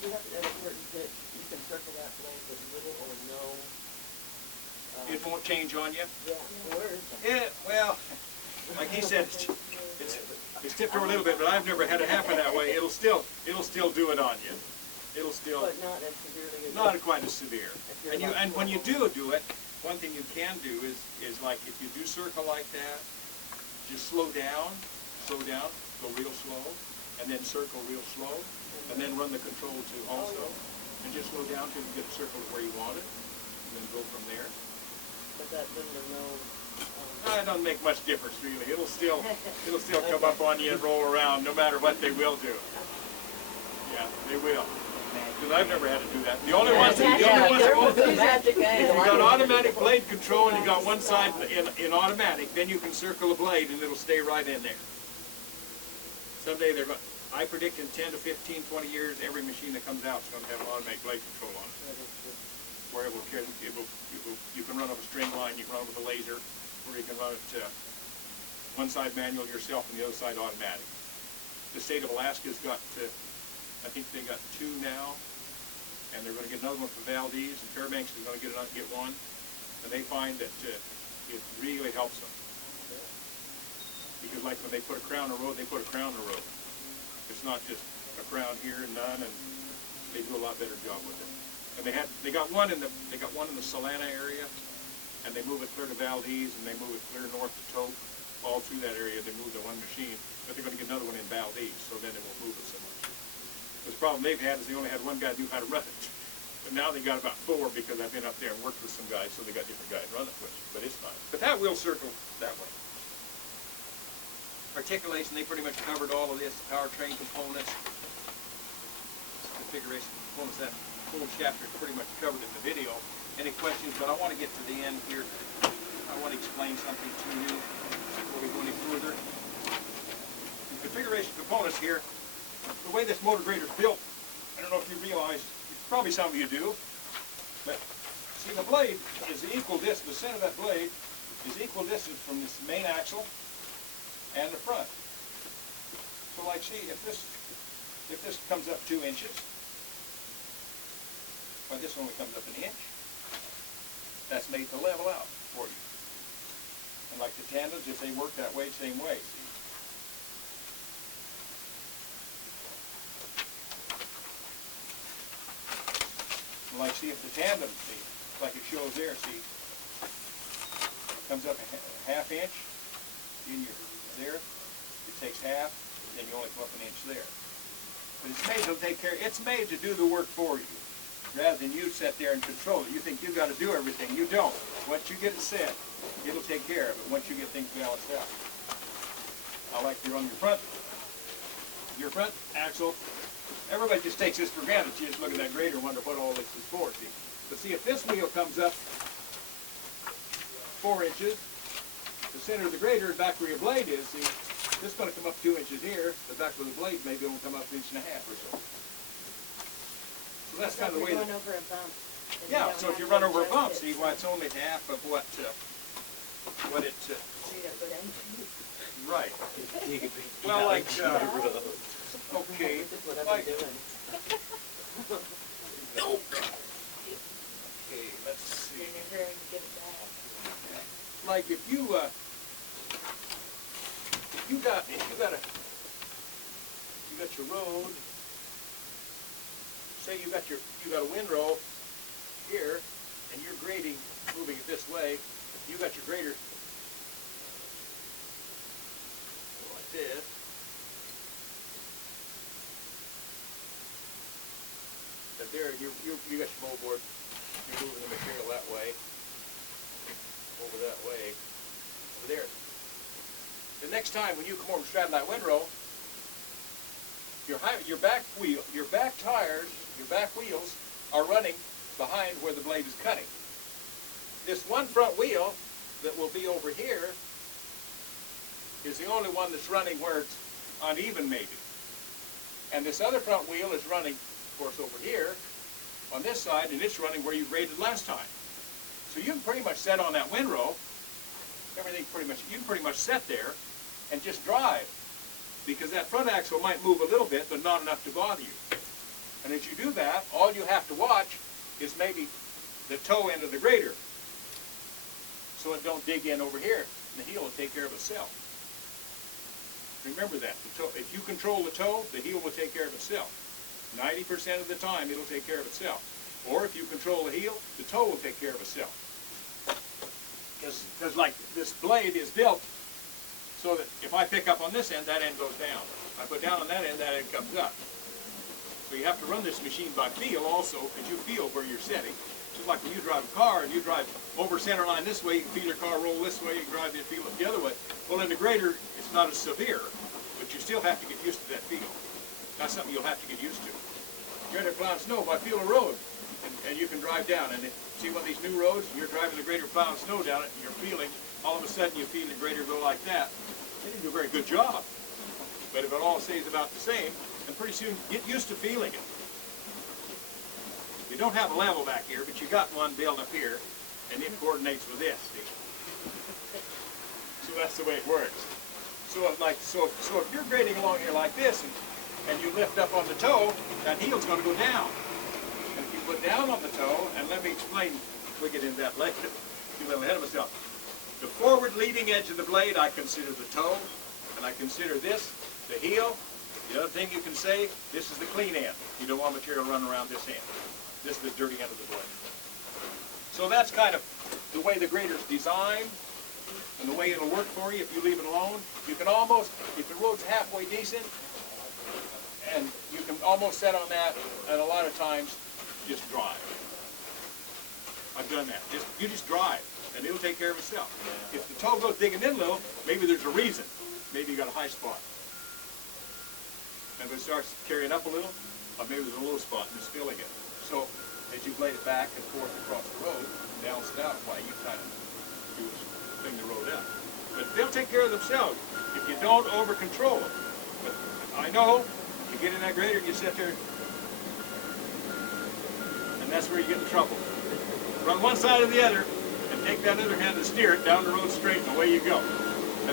You have to, and important that you can circle that blade with little or no. It won't change on you? Yeah, where is that? Well, like he said, it's tipped over a little bit, but I've never had it happen that way. It'll still do it on you. It'll still. But not as severely as. Not quite as severe. And when you do it, one thing you can do is like if you do circle like that, just slow down, go real slow, and then circle real slow, and then run the control to also, and just slow down till you get it circled where you want it, and then go from there. But that doesn't know. It doesn't make much difference really. It'll still come up on you and roll around no matter what they will do. Yeah, they will. Because I've never had to do that. The only ones that you got automatic blade control and you got one side in automatic, then you can circle a blade and it'll stay right in there. Someday they're going. I predict in 10 to 15, 20 years, every machine that comes out is going to have an automatic blade control on it. Where you can run off a string line, you can run with a laser, or you can run it one side manual yourself and the other side automatic. The state of Alaska's got, I think they got 2 now, and they're going to get another one for Valdez, and Fairbanks is going to get one, and they find that it really helps them. Because like when they put a crown in the road, they put a crown in the road. It's not just a crown here and none, and they do a lot better job with it. And they got one in the Salina area, and they move it clear to Valdez, and they move it clear north to Toke, all through that area. They move the one machine, but they're going to get another one in Valdez, so then they won't move it so much. The problem they've had is they only had one guy who knew how to run it, but now they got about 4 because I've been up there and worked with some guys, so they got different guys run it with. But it's nice. But that will circle that way. Articulation, they pretty much covered all of this, powertrain components, configuration components, that whole chapter is pretty much covered in the video. Any questions? But I want to get to the end here. I want to explain something to you before we go any further. The configuration components here, the way this motor grader is built, I don't know if you realize, probably some of you do, but see the blade is equal distance, the center of that blade is equal distance from this main axle and the front. So like see, if this comes up 2 inches, well, this only comes up 1 inch, that's made to level out for you. And like the tandems, if they work that way, same way, see. And like see, if the tandem, see, like it shows there, see, comes up a ½ inch in your there, it takes half, then you only come up 1 inch there. But it's made to take care, it's made to do the work for you, rather than you sit there and control it. You think you got to do everything. You don't. Once you get it set, it'll take care of it once you get things balanced out. I like to run your front axle. Everybody just takes this for granted. You just look at that grader and wonder what all this is for, see. But see, if this wheel comes up 4 inches, the center of the grader, back where your blade is, see, this is going to come up 2 inches here. The back of the blade maybe will come up 1.5 inches or so. So that's kind of the way. Run over a bump. Yeah. So if you run over a bump, see, why it's only half of what it. Right. Well, like. Okay. This is what I've Like. been doing. Okay. Let's see. And they're hurrying to get it back. Like if you got your road, say you got a windrow here, and you're grading, moving it this way, you got your grader like this. But there, you got your moldboard, you're moving the material that way, over that way, over there. The next time when you come over and straddle that windrow, your back tires, your back wheels are running behind where the blade is cutting. This one front wheel that will be over here is the only one that's running where it's uneven maybe. And this other front wheel is running, of course, over here on this side, and it's running where you graded last time. So you can pretty much set on that windrow, everything you can pretty much set there and just drive, because that front axle might move a little bit, but not enough to bother you. And And as you do that, all you have to watch is maybe the toe end of the grader, so it don't dig in over here. The heel will take care of itself. Remember that. The toe, if you control the toe, the heel will take care of itself. 90% of the time, it'll take care of itself. Or if you control the heel, the toe will take care of itself. Because like this blade is built so that if I pick up on this end, that end goes down. If I put down on that end comes up. So you have to run this machine by feel also, because you feel where you're setting. Just like when you drive a car and you drive over center line this way, you can feel your car roll this way, you can drive it, feel it the other way. Well, in the grader, it's not as severe, but you still have to get used to that feel. That's something you'll have to get used to. Grader plowing snow by feel of road, and you can drive down. And see what these new roads, you're driving the grader plowing snow down it, and you're feeling, all of a sudden you feel the grader go like that. They didn't do a very good job. But if it all stays about the same, and pretty soon get used to feeling it. You don't have a level back here, but you got one built up here, and it coordinates with this, see? So that's the way it works. So if you're grading along here like this, and you lift up on the toe, that heel's going to go down. And if you put down on the toe, and let me explain, we'll get into that later, get a little ahead of myself. The forward leading edge of the blade, I consider the toe, and I consider this the heel. The other thing you can say, this is the clean end. You don't want material running around this end. This is the dirty end of the blade. So that's kind of the way the grader's designed and the way it'll work for you if you leave it alone. You can almost, if the road's halfway decent, and you can almost set on that, and a lot of times, just drive. I've done that. You just drive, and it'll take care of itself. If the toe goes digging in a little, maybe there's a reason. Maybe you got a high spot. And if it starts carrying up a little, or maybe there's a low spot and it's filling it. So as you blade it back and forth across the road, balance it out while you kind of bring the road up. But they'll take care of themselves if you don't over control them. But I know you get in that grader and you sit there, and that's where you get in trouble. Run one side or the other and take that other hand and steer it down the road straight and away you go.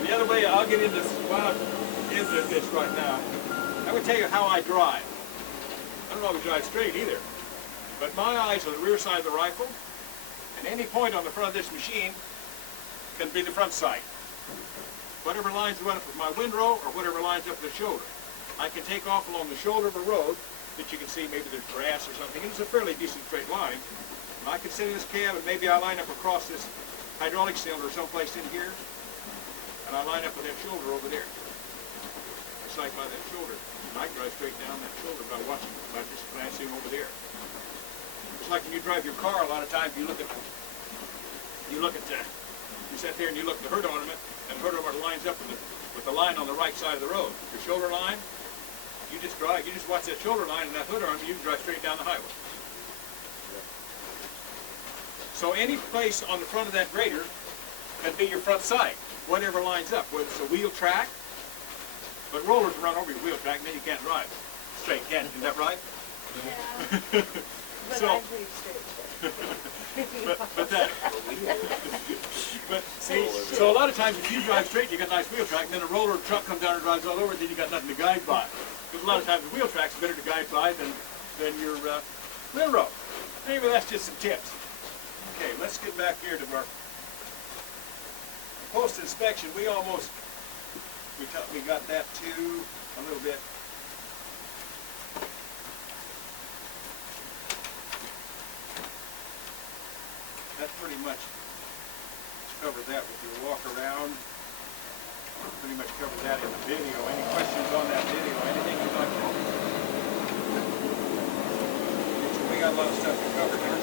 And the other way, I'll get into this right now. I would tell you how I drive. I don't always drive straight either. But my eyes are the rear side of the rifle, and any point on the front of this machine can be the front sight. Whatever lines up with my windrow or whatever lines up with the shoulder. I can take off along the shoulder of a road that you can see maybe there's grass or something, and it's a fairly decent straight line. And I can sit in this cab and maybe I line up across this hydraulic cylinder someplace in here, and I line up with that shoulder over there. I sight by that shoulder. And I drive straight down that shoulder by watching, by just glancing over there. It's like when you drive your car, a lot of times you sit there and you look at the hood ornament, and the hood ornament lines up with the line on the right side of the road. Your shoulder line, you just watch that shoulder line and that hood ornament, you can drive straight down the highway. So any place on the front of that grader can be your front sight, whatever lines up, whether it's a wheel track. But rollers run over your wheel track, and then you can't drive straight, can you? Is that right? Yeah. But So, I'm pretty straight. but see, so a lot of times if you drive straight, you got a nice wheel track, and then a roller or truck comes down and drives all over it, then you got nothing to guide by. Because a lot of times the wheel track's better to guide by than your windrow. Anyway, that's just some tips. Okay, let's get back here to our post-inspection. We got that too a little bit. That pretty much covered that with your walk around. Pretty much covered that in the video. Any questions on that video? Anything you'd like to? We got a lot of stuff to cover here.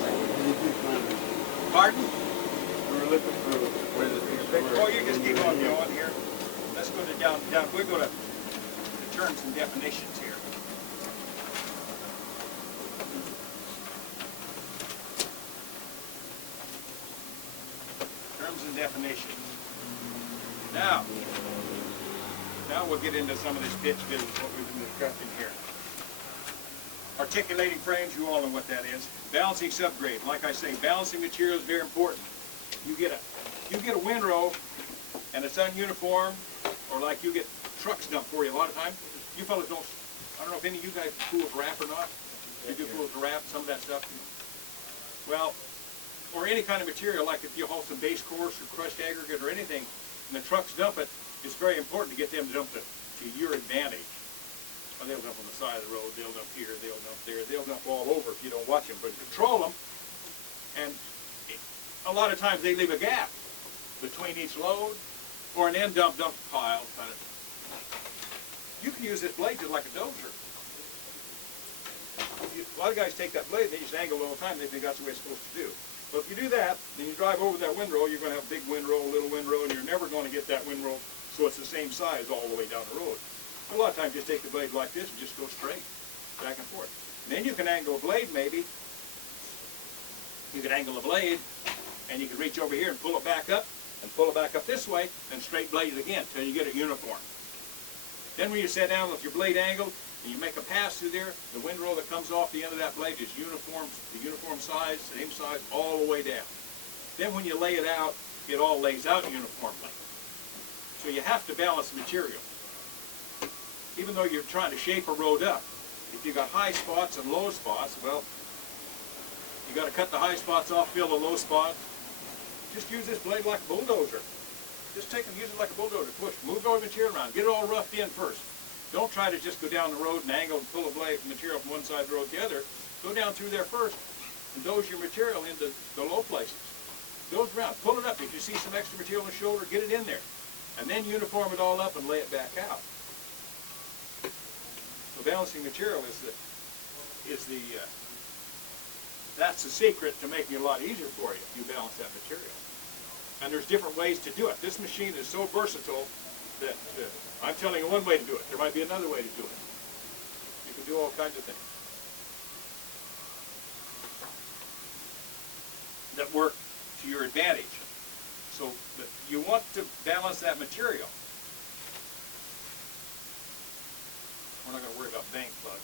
Pardon? We were looking for where the things were. Oh, you just keep on going here. Let's go to down. We'll go to the terms and definitions here. Terms and definitions. Now we'll get into some of this pitch business, what we've been discussing here. Articulating frames, you all know what that is. Balancing subgrade. Like I say, balancing material is very important. You get a windrow and it's ununiform, or like you get trucks dumped for you a lot of times. You fellas don't, I don't know if any of you guys pull a wrap or not. You do fools to wrap, some of that stuff. Well, or any kind of material, like if you haul some base course or crushed aggregate or anything, and the trucks dump it, it's very important to get them to dump it to your advantage. Well, they'll dump on the side of the road, they'll dump here, they'll dump there, they'll dump all over if you don't watch them, but control them. And a lot of times they leave a gap between each load, or an end dump pile. You can use this blade just like a dozer. A lot of guys take that blade, they just angle it all the time, they think that's the way it's supposed to do. But if you do that, then you drive over that windrow, you're going to have a big windrow, a little windrow, and you're never going to get that windrow so it's the same size all the way down the road. A lot of times just take the blade like this and just go straight, back and forth. And then you can angle a blade maybe. You can angle a blade, and you can reach over here and pull it back up, and pull it back up this way, and straight blade it again until you get it uniform. Then when you sit down with your blade angled, and you make a pass through there, the windrow that comes off the end of that blade is uniform, the uniform size, same size, all the way down. Then when you lay it out, it all lays out uniformly. So you have to balance the material. Even though you're trying to shape a road up, if you've got high spots and low spots, well, you got to cut the high spots off, fill the low spots. Just use this blade like a bulldozer. Just take and use it like a bulldozer. Push, move all the material around, get it all roughed in first. Don't try to just go down the road and angle and pull a blade material from one side of the road to the other. Go down through there first and doze your material into the low places. Doze around, pull it up. If you see some extra material on the shoulder, get it in there. And then uniform it all up and lay it back out. So balancing material that's the secret to making it a lot easier for you if you balance that material. And there's different ways to do it. This machine is so versatile that I'm telling you one way to do it. There might be another way to do it. You can do all kinds of things that work to your advantage. So you want to balance that material. We're not going to worry about bank plug.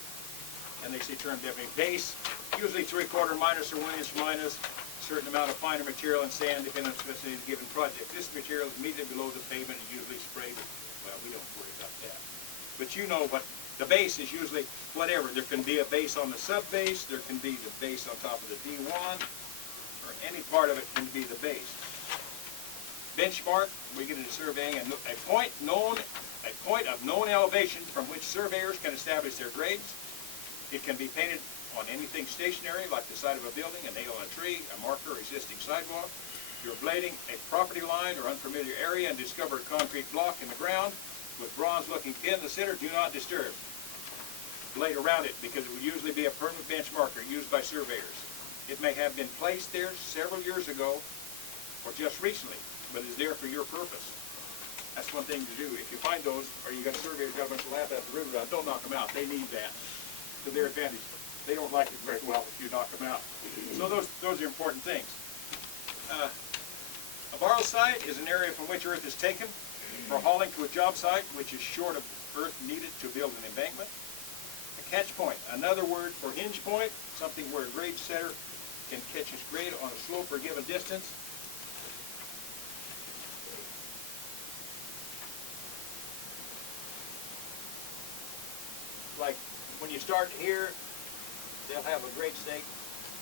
And they say term definitely. Base, usually 3/4 minus or 1 inch minus, a certain amount of finer material and sand depending on the specificity of a given project. This material is immediately below the pavement and usually sprayed. Well, we don't worry about that. But you know what, the base is usually whatever. There can be a base on the sub-base, there can be the base on top of the D1, or any part of it can be the base. Benchmark, we get into surveying, a point of known elevation from which surveyors can establish their grades. It can be painted on anything stationary, like the side of a building, a nail on a tree, a marker, existing sidewalk. You're blading a property line or unfamiliar area and discover a concrete block in the ground with bronze-looking pin in the center. Do not disturb. Blade around it because it would usually be a permanent bench marker used by surveyors. It may have been placed there several years ago or just recently, but is there for your purpose. That's one thing to do. If you find those, or you got surveyors got a bunch of laugh at the river, don't knock them out. They need that to their advantage. They don't like it very well if you knock them out. So those are important things. A borrow site is an area from which earth is taken for hauling to a job site which is short of earth needed to build an embankment. A catch point, another word for hinge point, something where a grade setter can catch his grade on a slope or given distance. Like when you start here, they'll have a grade stake,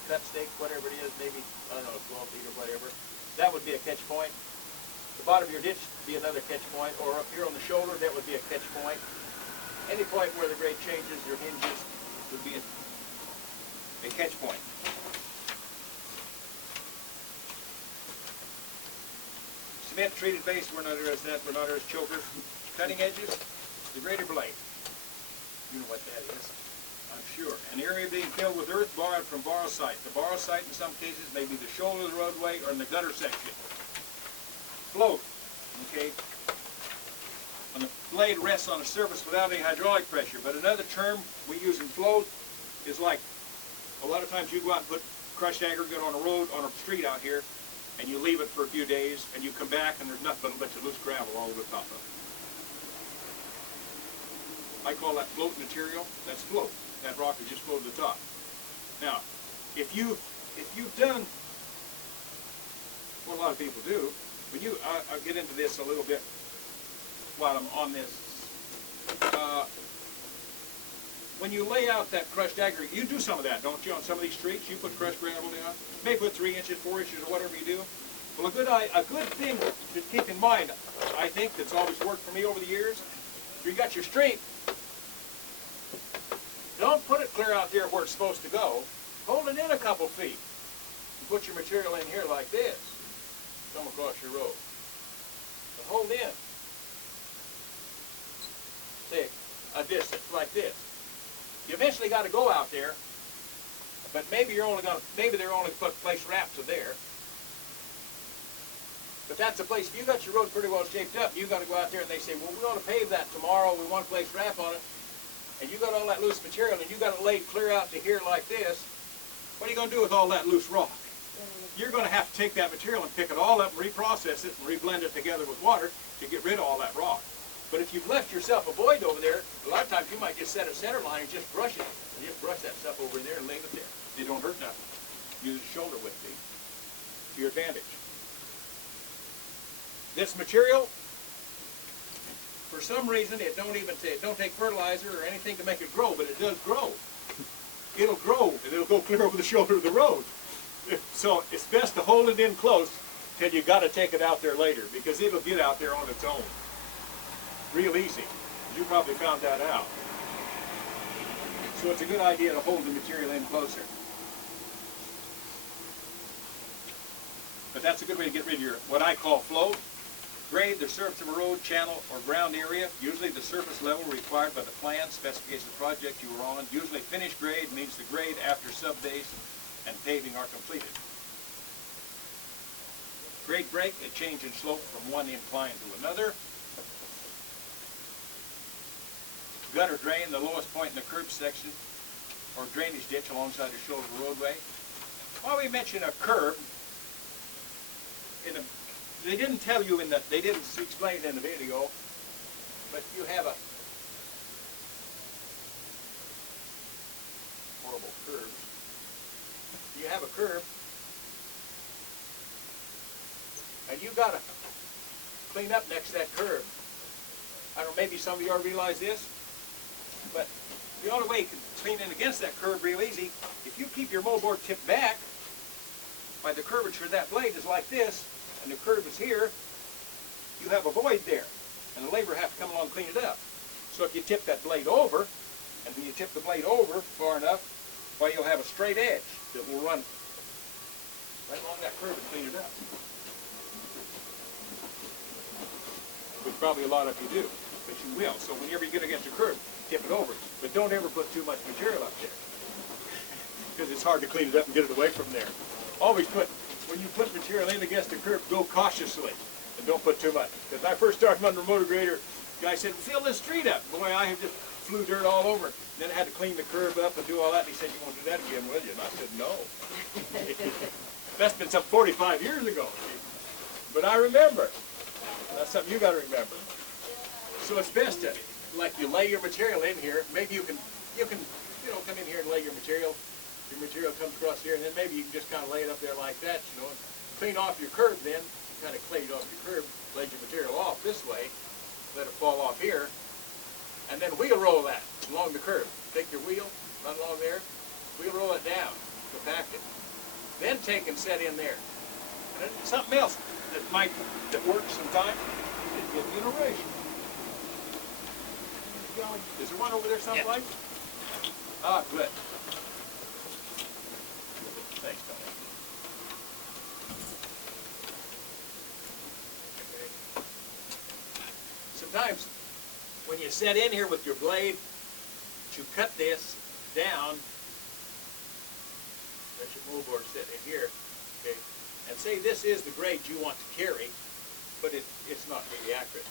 cut stake, whatever it is, maybe, I don't know, 12 feet or whatever. That would be a catch point. The bottom of your ditch would be another catch point, or up here on the shoulder, that would be a catch point. Any point where the grade changes or hinges would be a catch point. Cement treated base, we're not interested in that, we're not interested in chokers. Cutting edges, the grader blade. You know what that is, I'm sure. An area being filled with earth borrowed from borrow site. The borrow site in some cases may be the shoulder of the roadway or in the gutter section. Float, okay. When the blade rests on a surface without any hydraulic pressure. But another term we use in float is like, a lot of times you go out and put crushed aggregate on a road, on a street out here, and you leave it for a few days, and you come back and there's nothing but a bunch of loose gravel all over the top of it. I call that float material. That's float. That rock is just floated to the top. Now, if you've done what a lot of people do, when I'll get into this a little bit while I'm on this. when you lay out that crushed aggregate, you do some of that, don't you, on some of these streets? You put crushed gravel down, maybe put 3 inches, 4 inches, or whatever you do. Well, a good thing to keep in mind, I think, that's always worked for me over the years, you got your street. Don't put it clear out there where it's supposed to go. Hold it in a couple feet. You put your material in here like this. Come across your road. But hold in. Say a distance like this. You eventually got to go out there, but maybe they're only place wraps to there. But that's a place, if you got your road pretty well shaped up, you got to go out there and they say, well, we want to pave that tomorrow, we want to place wrap on it, and you got all that loose material and you got it laid clear out to here like this, what are you going to do with all that loose rock? You're going to have to take that material and pick it all up and reprocess it and reblend it together with water to get rid of all that rock. But if you've left yourself a void over there, a lot of times you might just set a center line and just brush it. And just brush that stuff over in there and leave it there. It don't hurt nothing. Use the shoulder width to your advantage. This material, for some reason, it don't take fertilizer or anything to make it grow, but it does grow. It'll grow and it'll go clear over the shoulder of the road. So it's best to hold it in close till you got to take it out there later, because it'll get out there on its own. Real easy. You probably found that out. So it's a good idea to hold the material in closer. But that's a good way to get rid of your, what I call float. Grade the surface of a road, channel, or ground area, usually the surface level required by the plan, specification of the project you were on. Usually finished grade means the grade after subbase and paving are completed. Grade break, a change in slope from one incline to another. Gutter drain, the lowest point in the curb section or drainage ditch alongside the shoulder of the roadway. While we mention a curb, they didn't tell you they didn't explain it in the video, but you have a horrible curve. You have a curve, and you got to clean up next to that curve. I don't know, maybe some of you already realize this, but the only way you can clean in against that curve real easy, if you keep your moldboard tipped back by the curvature of that blade is like this, and the curve is here, you have a void there, and the laborer has to come along and clean it up. So if you tip that blade over, and when you tip the blade over far enough, well, you'll have a straight edge that will run right along that curve and clean it up. Which probably a lot of you do, but you will. So whenever you get against a curve, tip it over. But don't ever put too much material up there, because it's hard to clean it up and get it away from there. Always when you put material in against the curb, go cautiously and don't put too much. Because when I first started under a motor grader, the guy said, fill this street up. Boy, I just flew dirt all over it. Then I had to clean the curb up and do all that. And he said, you won't do that again, will you? And I said, no. That's been some 45 years ago. But I remember. That's something you got to remember. So it's best to, like, you lay your material in here. Maybe you can come in here and lay your material. Your material comes across here, and then maybe you can just kind of lay it up there like that, you know, and clean off your curb then, kind of clean off your curb, lay your material off this way, let it fall off here, and then wheel roll that along the curb. Take your wheel, run along there, wheel roll it down, compact it. Then take and set in there. And then something else that works sometimes is give you an eraser. Is there one over there someplace? Yeah. Ah, good. Thanks, Tony. Okay. Sometimes when you set in here with your blade, you cut this down, let your moldboard sit in here, okay, and say this is the grade you want to carry, but it's not really accurate.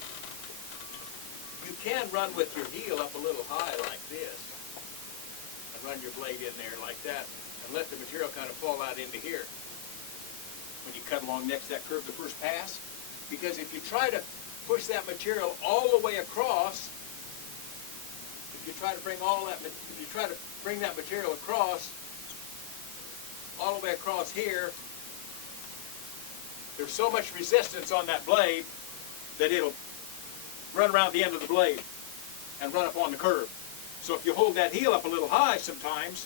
You can run with your heel up a little high like this, and run your blade in there like that, and let the material kind of fall out into here when you cut along next to that curve the first pass. Because if you try to push that material all the way across, if you try to bring that material across, all the way across here, there's so much resistance on that blade that it'll run around the end of the blade and run up on the curve. So if you hold that heel up a little high sometimes,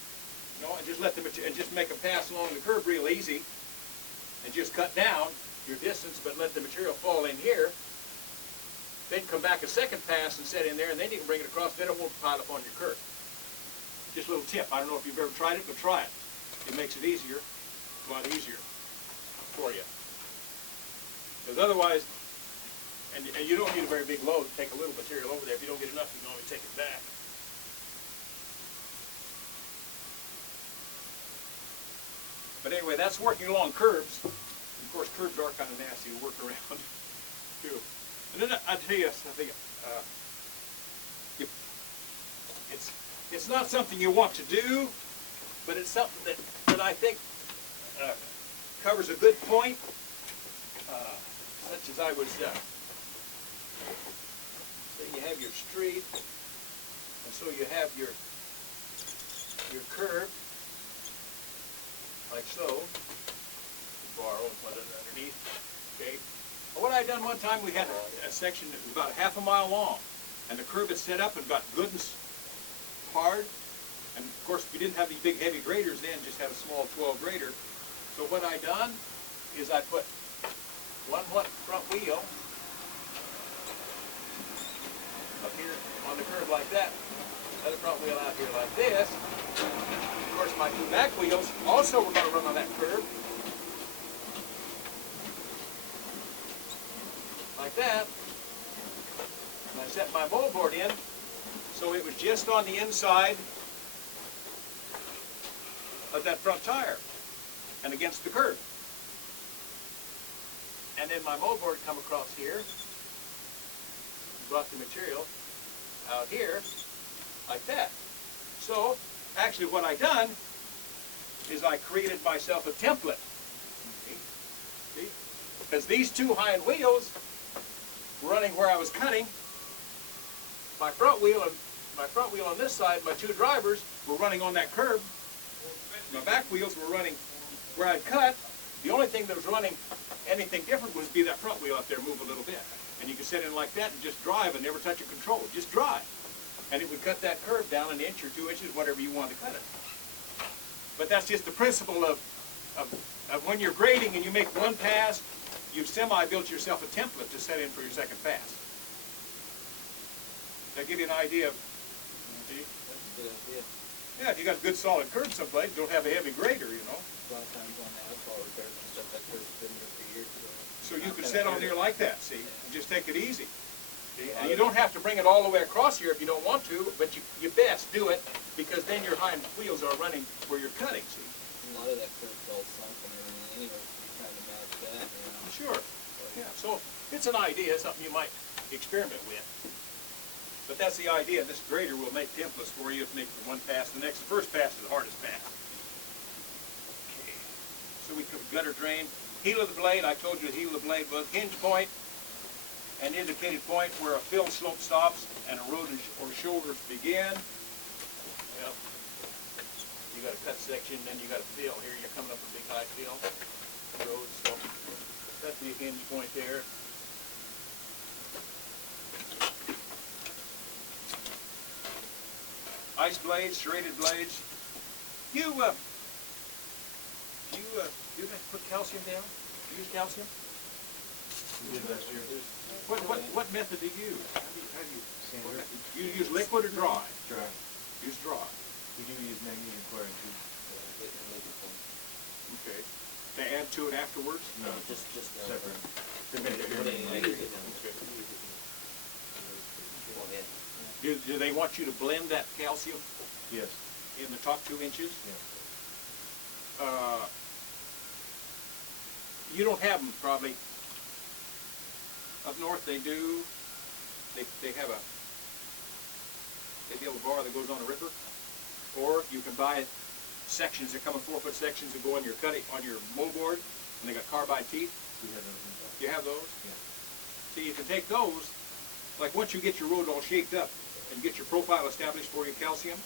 you know, and just let the and just make a pass along the curb real easy, and just cut down your distance, but let the material fall in here. Then come back a second pass and set in there, and then you can bring it across. Then it won't pile up on your curb. Just a little tip. I don't know if you've ever tried it, but try it. It makes it easier, a lot easier for you. Because otherwise, and you don't need a very big load. Take a little material over there. If you don't get enough, you can always take it back. But anyway, that's working along curbs. Of course, curbs are kind of nasty to work around, too. And then I tell you something. It's not something you want to do, but it's something that I think covers a good point, such as I was. So you have your street, and so you have your curb, like so. Borrow and put it underneath. Okay. Well, what I done one time, we had a section that was about a half a mile long, and the curb had set up and got good and hard. And of course, we didn't have these big heavy graders then; just had a small 12 grader. So what I done is I put one front wheel up here on the curb like that, another front wheel out here like this. Of course, my two back wheels also were going to run on that curb. Like that, and I set my moldboard in so it was just on the inside of that front tire and against the curb. And then my moldboard come across here, brought the material out here like that. So actually what I done is I created myself a template. See? Because these two hind wheels running where I was cutting, my front wheel on this side, my two drivers were running on that curb. My back wheels were running where I'd cut. The only thing that was running anything different was be that front wheel up there move a little bit. And you could set in like that and just drive and never touch a control. Just drive. And it would cut that curb down an inch or 2 inches, whatever you want to cut it. But that's just the principle of when you're grading and you make one pass, you've semi-built yourself a template to set in for your second pass. That give you an idea of, see? That's a good idea. Yeah, if you got a good solid curb someplace, don't have a heavy grader, you know. A lot of times on the asphalt repairs and stuff, that curb's been there for years. So you could set on there like that, see, and just take it easy. See? And you don't have to bring it all the way across here if you don't want to, but you best do it, because then your hind wheels are running where you're cutting, see. A lot of that curb's all sunk and everything anyway, so you're trying to match that, you know. Sure. Yeah, so it's an idea, something you might experiment with. But that's the idea. This grader will make templates for you to make the one pass. The first pass is the hardest pass. Okay. So we could gutter drain. Heel of the blade, I told you the heel of the blade was hinge point, an indicated point where a fill slope stops and a road or shoulders begin. Well, you got a cut section, then you got a fill here. You're coming up a big high fill road, so that'd be a hinge point there. Ice blades, serrated blades. You put calcium down? Use calcium? We did last year. What method do you use? How do you Standard. you use liquid or dry? Dry. Use dry. We do use magnesium chloride too. Okay. To add to it afterwards? No, Just separate. Do they want you to blend that calcium Yes. in the top 2 inches? Yes. You don't have them probably. Up north they do. They have a bar that goes on a ripper. Or you can buy sections that come in 4-foot sections that go on your moldboard, and they got carbide teeth. We have those. You have those? Yeah. So you can take those, like once you get your road all shaped up and get your profile established for your calcium,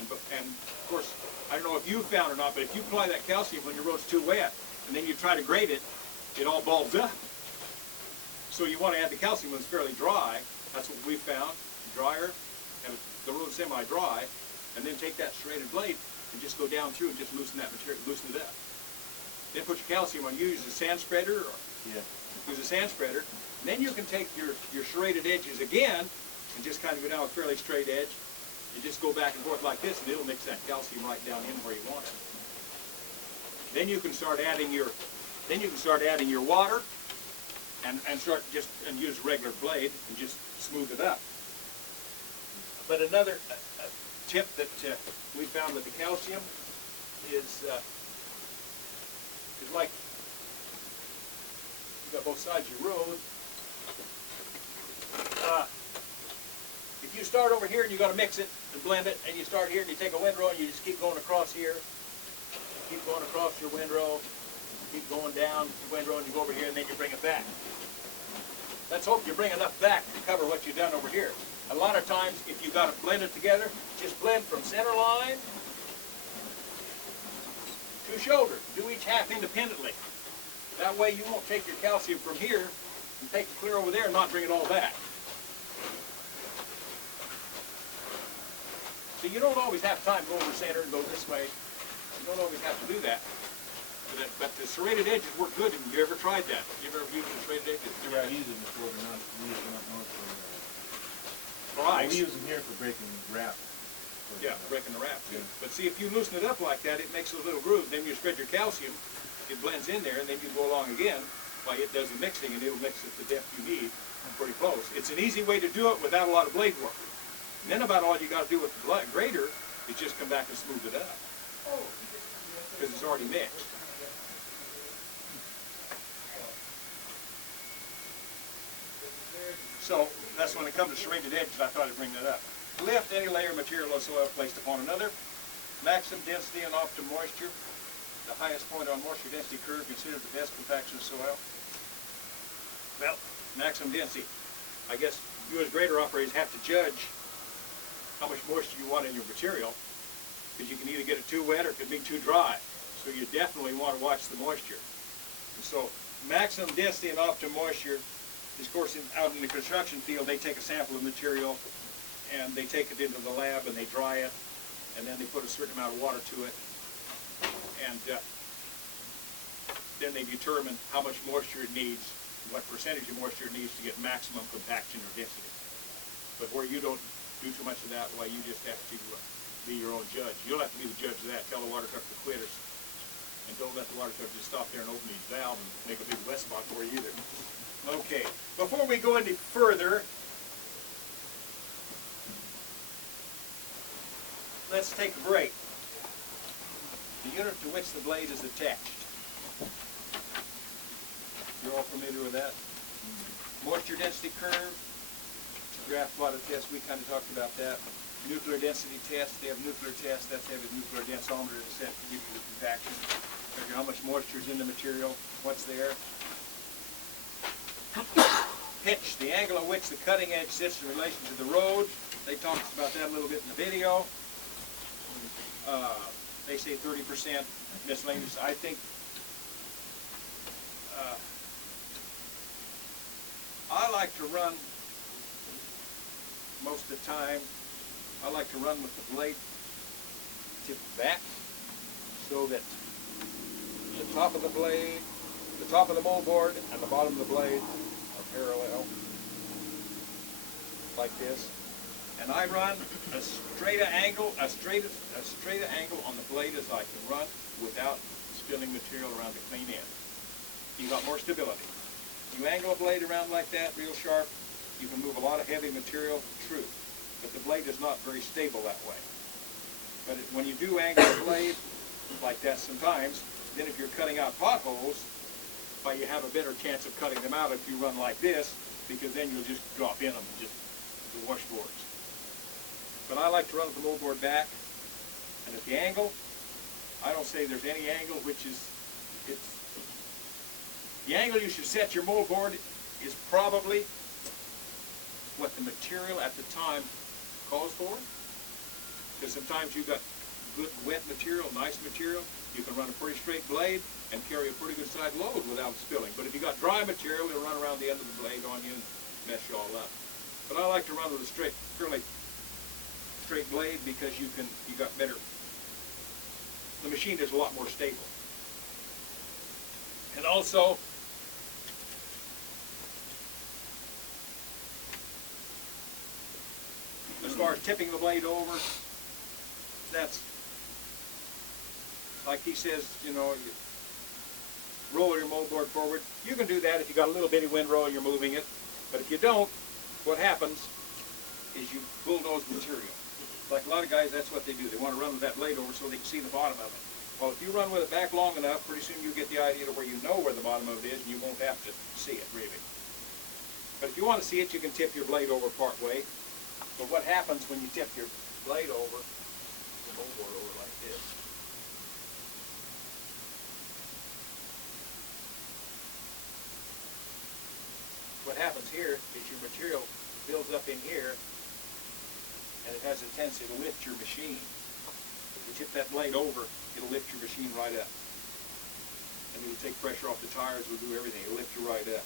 and of course, I don't know if you found or not, but if you apply that calcium when your road's too wet, and then you try to grade it, it all bulbs up. So you want to add the calcium when it's fairly dry. That's what we found. Drier, have it the road semi-dry, and then take that serrated blade and just go down through and just loosen that material, loosen it up. Then put your calcium on. You use a sand spreader, or Yeah. use a sand spreader. And then you can take your serrated edges again and just kind of go down a fairly straight edge. You just go back and forth like this, and it'll mix that calcium right down in where you want it. Then you can start adding your water and start just and use a regular blade and just smooth it up. But another tip that we found with the calcium is like you got both sides of your road. If you start over here and you got to mix it and blend it, and you start here and you take a windrow and you just keep going across here, keep going across your windrow, keep going down the windrow, and you go over here and then you bring it back. Let's hope you bring enough back to cover what you've done over here. A lot of times, if you got to blend it together, just blend from center line to shoulder. Do each half independently. That way you won't take your calcium from here and take it clear over there and not bring it all back. So you don't always have time to go over center and go this way. You don't always have to do that. But the serrated edges work good. Have you ever tried that? You ever used the serrated edges? Yeah, I use them before, but not, we use them up north For for, ice. we use them here for breaking wrap. Yeah, breaking the wrap too. Yeah. But see, if you loosen it up like that, it makes those little grooves. Then you spread your calcium, it blends in there, and then you go along again while it does the mixing, and it'll mix it to the depth you need pretty close. It's an easy way to do it without a lot of blade work. And then about all you got to do with the grater is just come back and smooth it up because it's already mixed. So that's when it comes to serrated edges, I thought I'd bring that up. Lift any layer of material or soil placed upon another. Maximum density and optimum moisture. The highest point on moisture density curve considered the best compaction of soil. Well, maximum density. I guess you as grader operators have to judge how much moisture you want in your material, because you can either get it too wet or it can be too dry. So you definitely want to watch the moisture. And so maximum density and optimum moisture is, of course, out in the construction field, they take a sample of material and they take it into the lab and they dry it, and then they put a certain amount of water to it, and then they determine how much moisture it needs, what percentage of moisture it needs to get maximum compaction or density. But where you don't do too much of that, why you just have to be your own judge. You'll have to be the judge of that. Tell the water truck to quit, and don't let the water truck just stop there and open his valve and make a big wet spot for you either. Okay, before we go any further, let's take a break. The unit to which the blade is attached. You're all familiar with that? Moisture density curve. Draft water test, we kind of talked about that. Nuclear density test, they have nuclear test, that's they have a nuclear densometer to set nuclear compaction. Figure how much moisture is in the material, what's there. Pitch, the angle at which the cutting edge sits in relation to the road. They talked about that a little bit in the video. They say 30% miscellaneous. I think I like to run most of the time. I like to run with the blade tipped back so that the top of the blade, the top of the moldboard, and the bottom of the blade are parallel, like this. And I run as straight an angle on the blade as I can run without spilling material around the clean end. You got more stability. You angle a blade around like that, real sharp, you can move a lot of heavy material, true, but the blade is not very stable that way. But when you do angle a blade like that sometimes, then if you're cutting out potholes, well, you have a better chance of cutting them out if you run like this, because then you'll just drop in them, just the washboards. But I like to run with the moldboard back, and at the angle, I don't say there's any angle which is, the angle you should set your moldboard is probably what the material at the time calls for. Because sometimes you've got good wet material, nice material, you can run a pretty straight blade and carry a pretty good side load without spilling. But if you got dry material, it'll run around the end of the blade on you and mess you all up. But I like to run with a straight, fairly straight blade because you got better, the machine is a lot more stable. And also, as far as tipping the blade over, that's, like he says, you know, you roll your moldboard forward. You can do that if you got a little bitty windrow and you're moving it. But if you don't, what happens is you bulldoze material. Like a lot of guys, that's what they do. They want to run with that blade over so they can see the bottom of it. Well, if you run with it back long enough, pretty soon you get the idea to where you know where the bottom of it is, and you won't have to see it, really. But if you want to see it, you can tip your blade over part way. But what happens when you tip your blade over, the moldboard over like this? What happens here is your material builds up in here, and it has a tendency to lift your machine. If you tip that blade over, it'll lift your machine right up. And it'll take pressure off the tires, it'll do everything, it'll lift you right up.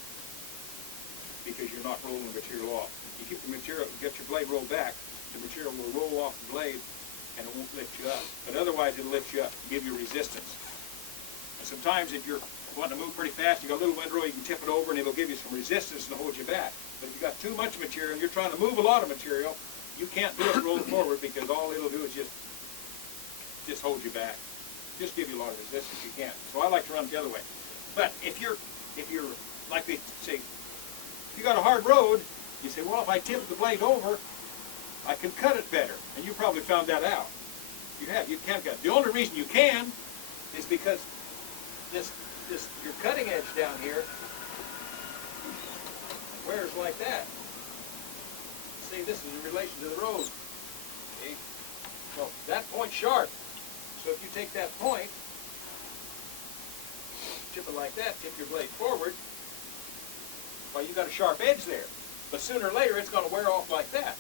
Because you're not rolling the material off. You keep the material, get your blade rolled back, the material will roll off the blade, and it won't lift you up. But otherwise, it'll lift you up, give you resistance. And sometimes if you're wanting to move pretty fast, you got a little windrow, you can tip it over, and it'll give you some resistance to hold you back. But if you got too much material, and you're trying to move a lot of material, you can't do it rolling forward because all it'll do is just hold you back. Just give you a lot of resistance. You can't. So I like to run it the other way. But if you're like they say, if you got a hard road, you say, well, if I tip the blade over, I can cut it better. And you probably found that out. You have. You can cut. The only reason you can is because this your cutting edge down here wears like that. See, this is in relation to the road. Okay? Well, that point's sharp. So if you take that point, tip it like that, tip your blade forward, well, you got a sharp edge there. But sooner or later, it's going to wear off like that.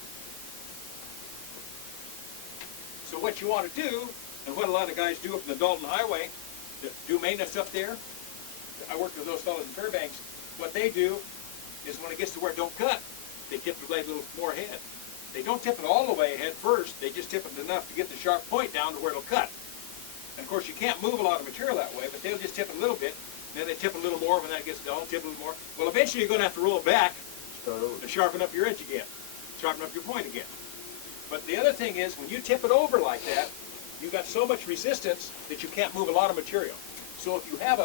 So what you want to do, and what a lot of guys do up in the Dalton Highway, that do maintenance up there, I worked with those fellows in Fairbanks, what they do is when it gets to where it don't cut, they tip the blade a little more ahead. They don't tip it all the way ahead first, they just tip it enough to get the sharp point down to where it'll cut. And of course you can't move a lot of material that way, but they'll just tip it a little bit, then they tip a little more when that gets dull, tip a little more. Well, eventually you're going to have to roll it back and sharpen up your edge again, sharpen up your point again. But the other thing is, when you tip it over like that, you've got so much resistance that you can't move a lot of material. So if you have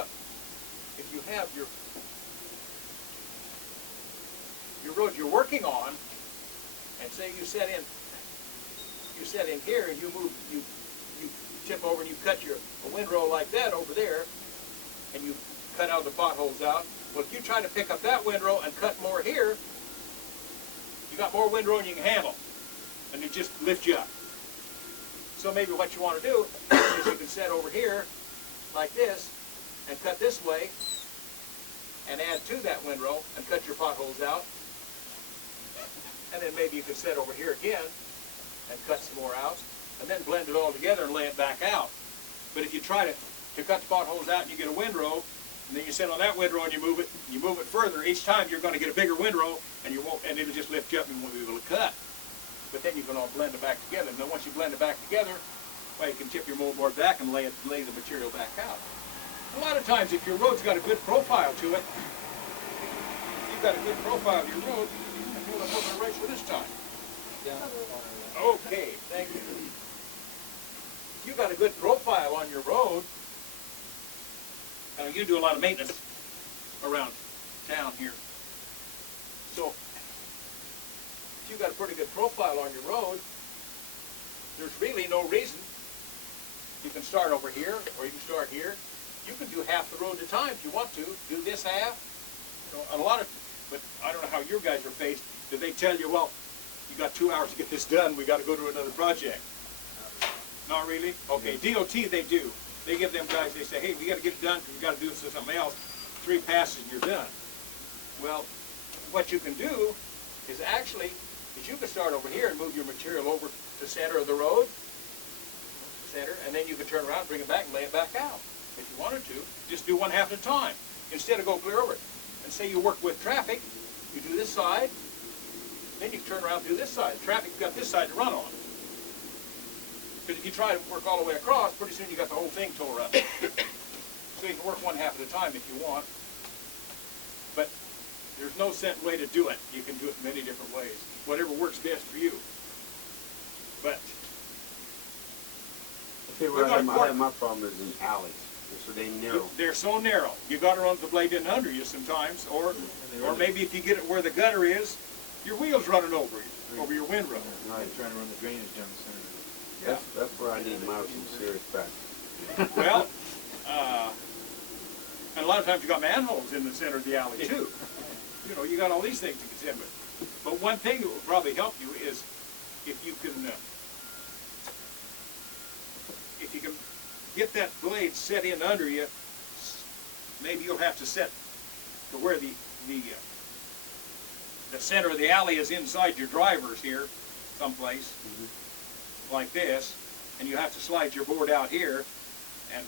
your road you're working on, and say you set in here and you tip over and you cut a windrow like that over there, and you cut out the potholes out. Well, if you try to pick up that windrow and cut more here, you got more windrow than you can handle, and it just lifts you up. So maybe what you want to do is you can set over here like this and cut this way and add to that windrow and cut your potholes out. And then maybe you could set over here again and cut some more out, and then blend it all together and lay it back out. But if you try to cut the potholes out and you get a windrow, and then you set on that windrow and you move it further, each time you're going to get a bigger windrow, and it'll just lift you up and you won't be able to cut. But then you can all blend it back together. And then once you blend it back together, well, you can tip your moldboard back and lay the material back out. A lot of times, if your road's got a good profile to it, if you've got a good profile of your road, I feel like open the race for this time. Okay, thank you. If you've got a good profile on your road, you do a lot of maintenance around town here. So, if you've got a pretty good profile on your road, there's really no reason. You can start over here, or you can start here. You can do half the road at a time if you want to. Do this half. But I don't know how your guys are faced. Do they tell you, well, you got 2 hours to get this done, we got to go to another project? Not really? Okay, DOT they do. They give them guys, they say, hey, we got to get it done because we got to do something else. 3 passes and you're done. Well, what you can do is actually, you can start over here and move your material over to the center of the road, and then you can turn around, bring it back, and lay it back out. If you wanted to, just do one half at a time, instead of go clear over it. And say you work with traffic, you do this side, then you turn around and do this side. Traffic's got this side to run on. Because if you try to work all the way across, pretty soon you got the whole thing tore up. So you can work one half at a time if you want. But there's no set way to do it. You can do it many different ways. Whatever works best for you. But Okay, where I have my problem is in alleys, so they narrow. they're so narrow. You got to run the blade in under you sometimes, or maybe if you get it where the gutter is, your wheel's running over you, over your windrow. Right. Trying to run the drainage down the center. That's where I need some serious practice. Well, and a lot of times you got manholes in the center of the alley too. You know, you got all these things to contend with. But one thing that will probably help you is if you can get that blade set in under you, maybe you'll have to set to where the center of the alley is inside your drivers here, someplace, like this, and you have to slide your board out here and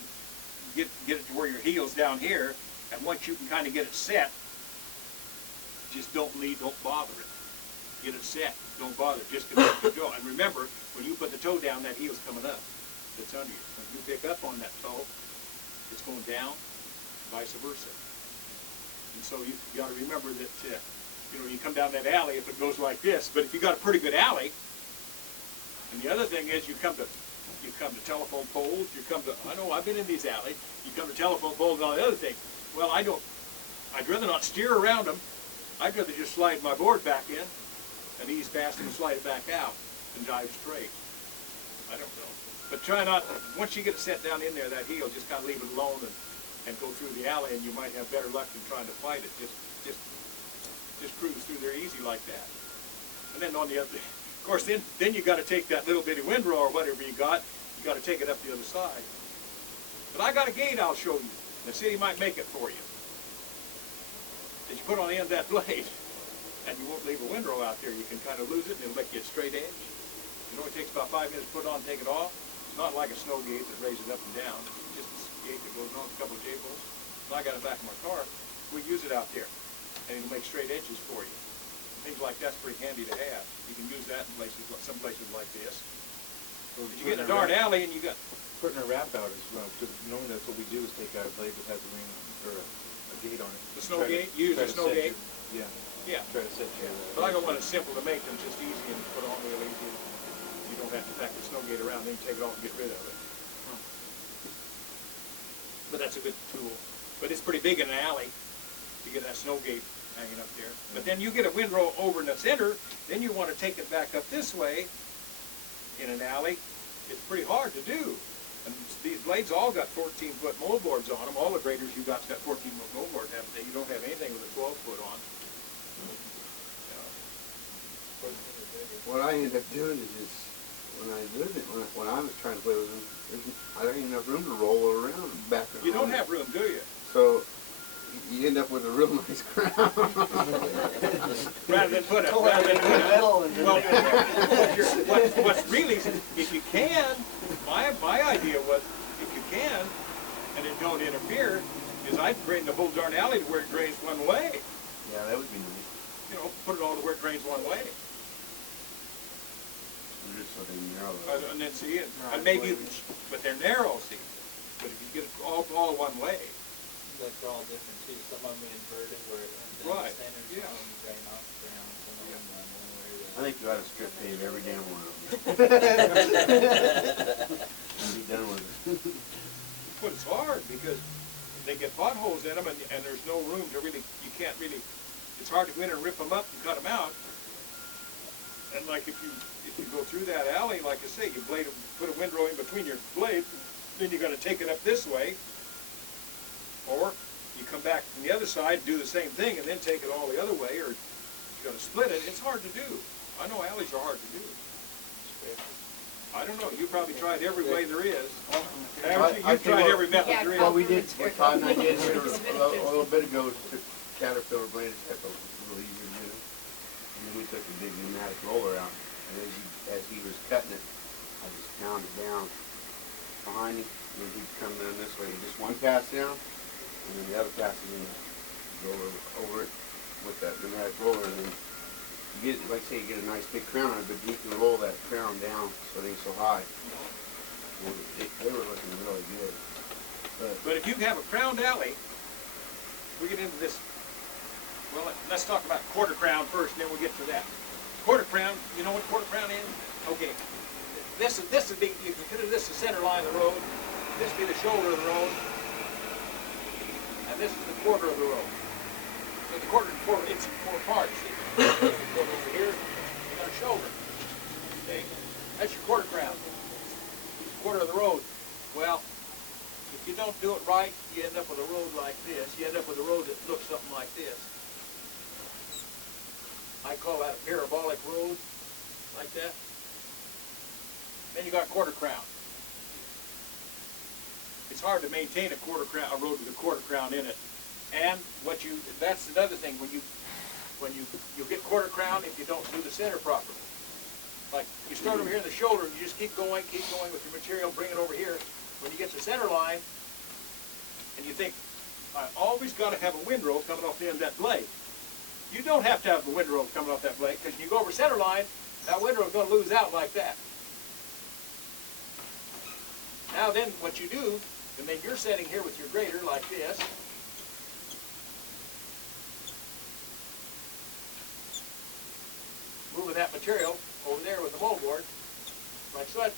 get it to where your heel's down here, and once you can kind of get it set, just don't bother it. Get it set, don't bother it, just get it go. And remember, when you put the toe down, that heel's coming up. It's under you. When you pick up on that toe, it's going down, vice versa. And so you got to remember that, you come down that alley if it goes like this, but if you got a pretty good alley, and the other thing is you come to telephone poles, I know I've been in these alleys, you come to telephone poles and all the other thing. Well, I'd rather not steer around them. I'd rather just slide my board back in and ease past them and slide it back out and dive straight. I don't know. But try not, once you get it set down in there, that heel, just kind of leave it alone and go through the alley, and you might have better luck than trying to fight it. Just cruise through there easy like that. And then on the other, of course, then you got to take that little bitty windrow or whatever you got to take it up the other side. But I got a gate I'll show you. The city might make it for you. That you put on the end of that blade, and you won't leave a windrow out there. You can kind of lose it, and it'll make you a straight edge. It only takes about 5 minutes to put on and take it off. It's not like a snow gate that raises up and down. It's just a gate that goes on with a couple of J-bolts. And I got it back in my car. We use it out there, and it'll make straight edges for you. Things like that's pretty handy to have. You can use that in some places like this. So You get in a darn alley, and you got putting a wrap out as well, because normally that's what we do is take out a blade that has a ring or a gate on it. the snow gate. Use the snow gate. Yeah, Yeah. try to set your. But I got one that's simple to make them, just easy and put on real easy. You don't have to pack the snow gate around, then you take it off and get rid of it. But that's a good tool. But it's pretty big in an alley to get that snow gate hanging up there. But then you get a windrow over in the center, then you want to take it back up this way in an alley. It's pretty hard to do. And these blades all got 14-foot moldboards on them. All the graders you got's got 14-foot moldboards, haven't they? You don't have anything with a 12-foot on. What I end up doing is just, when I was trying to play with them, I don't even have room to roll around back and You don't have room, do you? So you end up with a real nice crown. Rather than put it. Well, what's really, if you can, my idea was, if you can, and it don't interfere, is I'd drain the whole darn alley to where it drains one way. Yeah, that would be nice. Put it all to where it drains one way. Just so they narrow. And then see it, and maybe, but they're narrow, see. But if you get it all one way, Like they're all different too. Some of them inverted where it runs down Right, the center, some yeah. of them drain off the ground, some of them run one way or the I other. think you ought to strip pave every damn one of them. And be done with it. but it's hard because they get potholes in them and there's no room to really, you can't really, it's hard to go in and rip them up and cut them out. And like if you go through that alley, like I say, you put a windrow in between your blades, then you got to take it up this way, or you come back from the other side, do the same thing, and then take it all the other way, or you got to split it. It's hard to do. I know alleys are hard to do. I don't know. You probably tried every way there is. Haven't you? You've tried every method there is. Well, we did, what Todd and I did here a little bit ago, took Caterpillar blade, that was really easy to do. And then we took the big pneumatic roller out, and as he was cutting it, I just pounded down behind him, and then he'd come in this way, just one pass down, and then the other pass is in go over it with that pneumatic roller, and then you get, like I say, you get a nice big crown on it, but you can roll that crown down so it ain't so high. They were looking really good. But if you have a crowned alley, we get into this, well, let's talk about quarter crown first, and then we'll get to that. Quarter crown, you know what quarter crown is? Okay, this would be, you consider this the center line of the road, this would be the shoulder of the road, and this is the quarter of the road. So the quarter, it's in four parts. Quarter over here, you got a shoulder. Okay, that's your quarter crown. Quarter of the road. Well, if you don't do it right, you end up with a road like this. You end up with a road that looks something like this. I call that a parabolic road, like that. Then you got quarter crown. It's hard to maintain a quarter crown, a road with a quarter crown in it. And that's another thing, when you get quarter crown if you don't do the center properly. Like, you start over here in the shoulder, and you just keep going with your material, bring it over here. When you get to the center line, and you think, I always got to have a windrow coming off the end of that blade. You don't have to have a windrow coming off that blade, because when you go over center line, that windrow is going to lose out like that. Now then, what you do, and then you're sitting here with your grater like this. Moving that material over there with the moldboard, like such.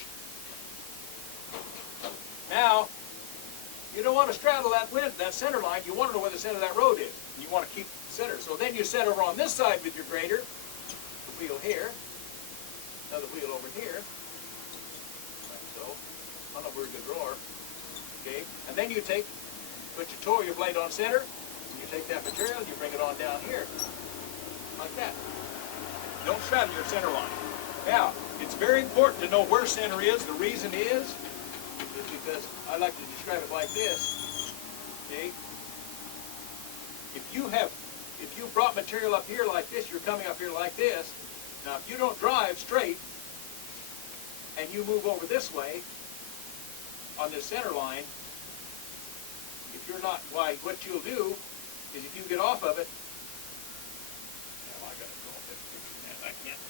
Now, you don't want to straddle that center line. You want to know where the center of that road is. You want to keep the center. So then you set over on this side with your grater, the wheel here, another wheel over here, like so, on a very good drawer. Okay, and then you put your toe or your blade on center, and you take that material and you bring it on down here, like that. Don't straddle your center line. Now, it's very important to know where center is. The reason is because I like to describe it like this. Okay? If you brought material up here like this, you're coming up here like this. Now, if you don't drive straight and you move over this way on this center line, if you're not, why, what you'll do is if you get off of it, I gotta go off that picture, man. I can't.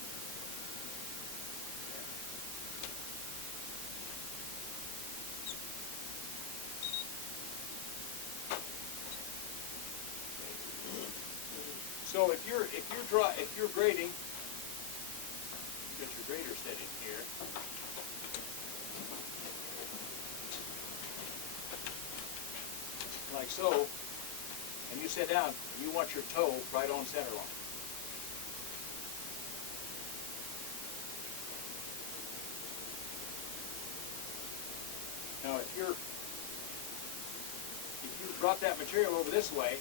So if you're grading, you got your grader setting here. Like so, and you sit down, and you want your toe right on center line. Now, if you drop that material over this way,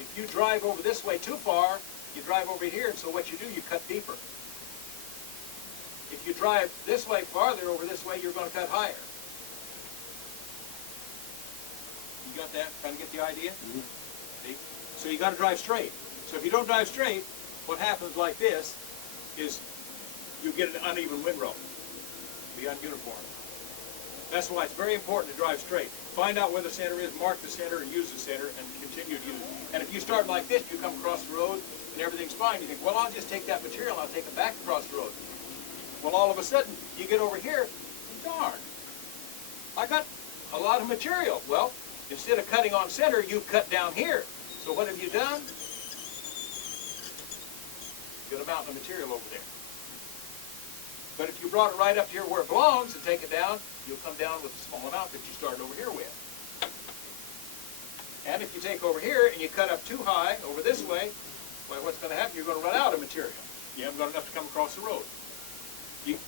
if you drive over this way too far, you drive over here, and so what you do, you cut deeper. If you drive this way farther over this way, you're going to cut higher. You got that? Trying to get the idea? Mm-hmm. See? So you got to drive straight. So if you don't drive straight, what happens like this is you get an uneven windrow. Be ununiform. That's why it's very important to drive straight. Find out where the center is, mark the center, and use the center, and continue to use it. And if you start like this, you come across the road, and everything's fine. You think, well, I'll just take that material, and I'll take it back across the road. Well, all of a sudden, you get over here, darn, I got a lot of material. Well, instead of cutting on center, you cut down here. So what have you done? Got a mountain of material over there. But if you brought it right up here where it belongs and take it down, you'll come down with a small amount that you started over here with. And if you take over here and you cut up too high over this way, well, what's going to happen? You're going to run out of material. You haven't got enough to come across the road.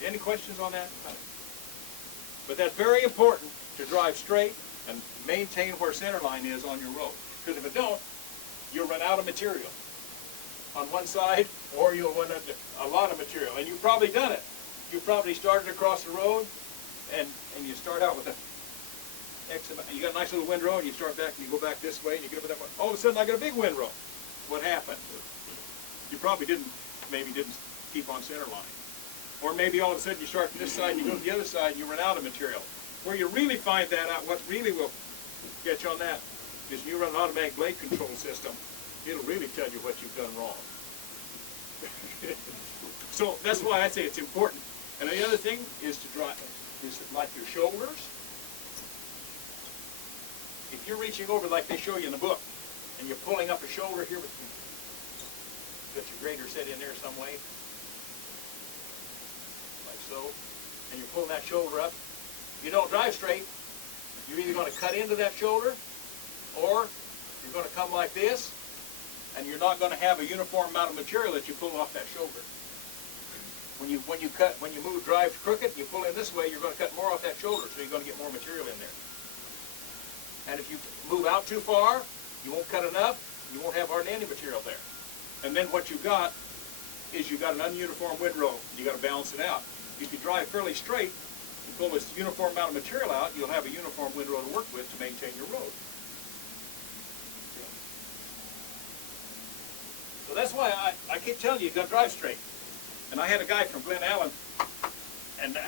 Any questions on that? But that's very important to drive straight and maintain where center line is on your road. Because if it don't, you'll run out of material on one side, or you'll run out a lot of material. And you've probably done it. You probably started across the road, and you start out with a X amount. You got a nice little windrow, and you start back, and you go back this way, and you get up with that one. All of a sudden, I got a big windrow. What happened? You probably maybe didn't keep on center line. Or maybe all of a sudden you start from this side, and you go to the other side, and you run out of material. Where you really find that out, what really will get you on that, is when you run an automatic blade control system, it'll really tell you what you've done wrong. So that's why I say it's important. And the other thing is to drive. is like your shoulders. If you're reaching over like they show you in the book, and you're pulling up a shoulder here with got your grader set in there some way, like so, and you're pulling that shoulder up, you don't drive straight. You're either going to cut into that shoulder, or you're going to come like this, and you're not going to have a uniform amount of material that you pull off that shoulder. When you drive crooked, you pull in this way, you're going to cut more off that shoulder, so you're going to get more material in there. And if you move out too far, you won't cut enough, you won't have hardly any material there. And then what you've got is you've got an ununiform windrow. You've got to balance it out. If you drive fairly straight and pull this uniform amount of material out, you'll have a uniform windrow to work with to maintain your road. So that's why I keep telling you, you've got to drive straight. And I had a guy from Glen Allen, and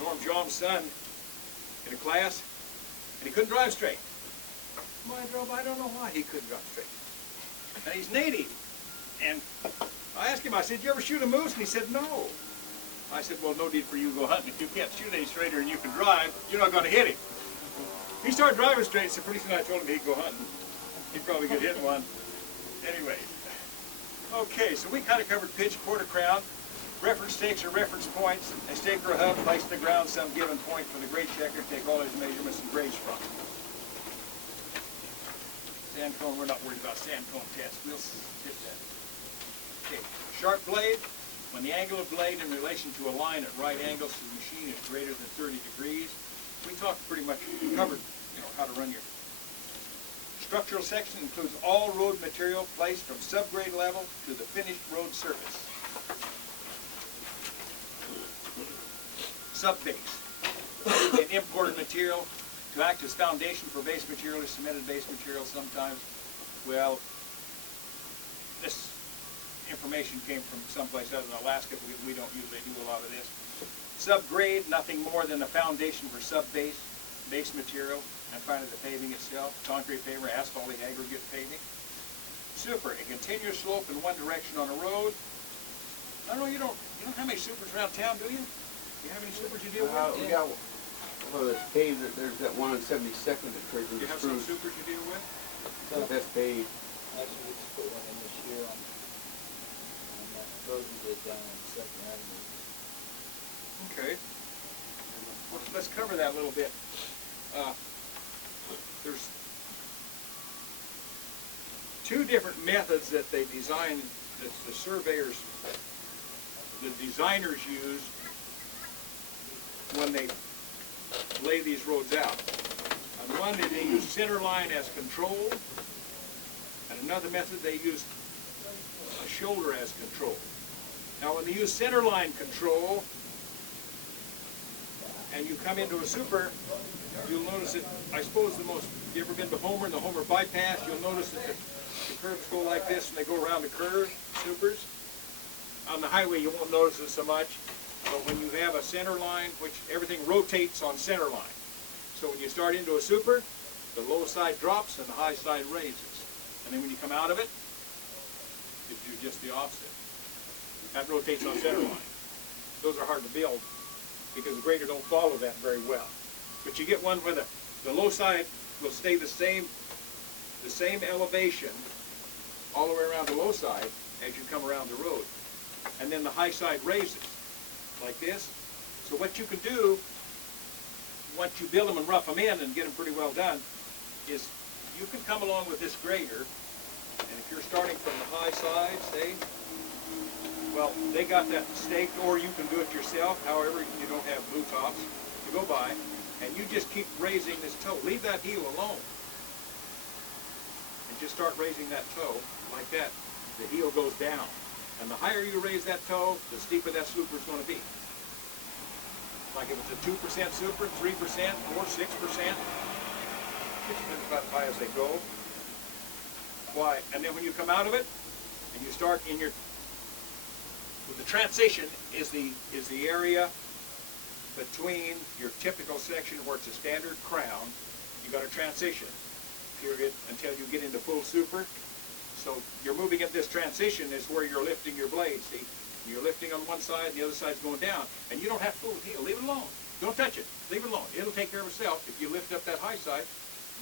Norm John's son, in a class, and he couldn't drive straight. I don't know why he couldn't drive straight. And he's native. And I asked him, I said, "Did you ever shoot a moose?" And he said, "No." I said, "Well, no need for you to go hunting. If you can't shoot any straighter and you can drive, you're not going to hit him." He started driving straight, so pretty soon I told him he'd go hunting. He'd probably get hit one. Anyway. Okay, so we kind of covered pitch, quarter crown. Reference stakes or reference points. A stake or a hub placed in the ground some given point for the grade checker to take all his measurements and grades from. Sand cone, we're not worried about sand cone tests. We'll skip that. Okay, sharp blade. When the angle of blade in relation to a line at right angles to the machine is greater than 30 degrees. We talked pretty much, covered, how to run your structural section. Includes all road material placed from subgrade level to the finished road surface. Subbase. An imported material to act as foundation for base material or cemented base material sometimes. Well, this information came from someplace other than Alaska, because we don't usually do a lot of this. Subgrade, nothing more than a foundation for subbase, base material, and finally the paving itself, concrete paver, asphalt, aggregate paving. Super, a continuous slope in one direction on a road. I don't know, you don't have many supers around town, do you? Do you have any supers you deal with? We got well, that's paved. There's that one on 72nd that turns Do into you have some Spruce. supers you deal with? That's paved. Actually, we just put one in this year on that road we did down on Second Avenue. Okay. Let's cover that a little bit. There's two different methods that they designed, that the surveyors, the designers use when they lay these roads out. And one, they use center line as control, and another method they use a shoulder as control. Now when they use center line control, and you come into a super, you'll notice that, I suppose you ever been to Homer and the Homer bypass, you'll notice that the curves go like this and they go around the curve, supers. On the highway you won't notice it so much, but when you have a center line, which everything rotates on center line. So when you start into a super, the low side drops and the high side raises. And then when you come out of it, you do just the opposite. That rotates on center line. Those are hard to build because the grader don't follow that very well. But you get one where the low side will stay the same elevation all the way around the low side as you come around the road. And then the high side raises, like this. So what you can do, once you build them and rough them in and get them pretty well done, is you can come along with this grader, and if you're starting from the high side, say, well, they got that staked, or you can do it yourself, however you don't have blue tops, you go by, and you just keep raising this toe. Leave that heel alone. And just start raising that toe, like that. The heel goes down. And the higher you raise that toe, the steeper that super is going to be. Like if it's a 2% super, 3%, or 6%, it depends about how high as they go. Why? And then when you come out of it, and you start in your, with the transition is the area between your typical section where it's a standard crown. You got a transition period until you get into full super. So you're moving at this transition is where you're lifting your blade, see? You're lifting on one side and the other side's going down. And you don't have to fool with the heel, leave it alone. Don't touch it. Leave it alone. It'll take care of itself. If you lift up that high side,